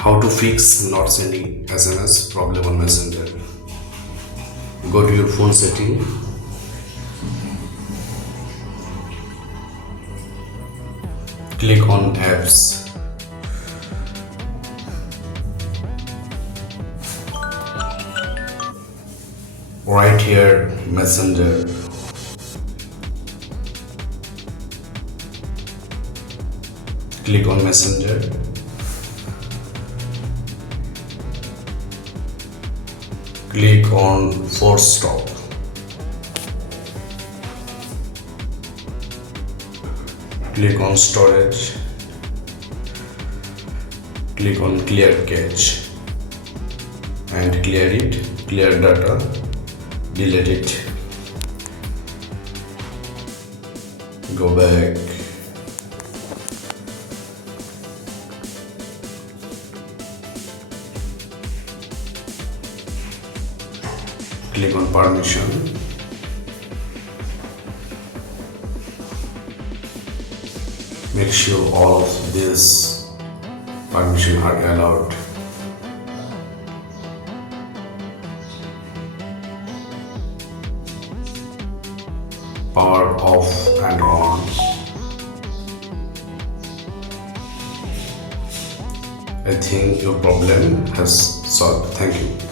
How to fix not sending SMS problem on Messenger. Go to your phone setting. Click on apps. Right here, Messenger. Click on Messenger. Click on force stop. Click on storage. Click on clear cache and clear it. Clear data. Delete it. Go back. Click on permission. Make sure all of these permissions are allowed. Power off and on. I think your problem has solved. Thank you.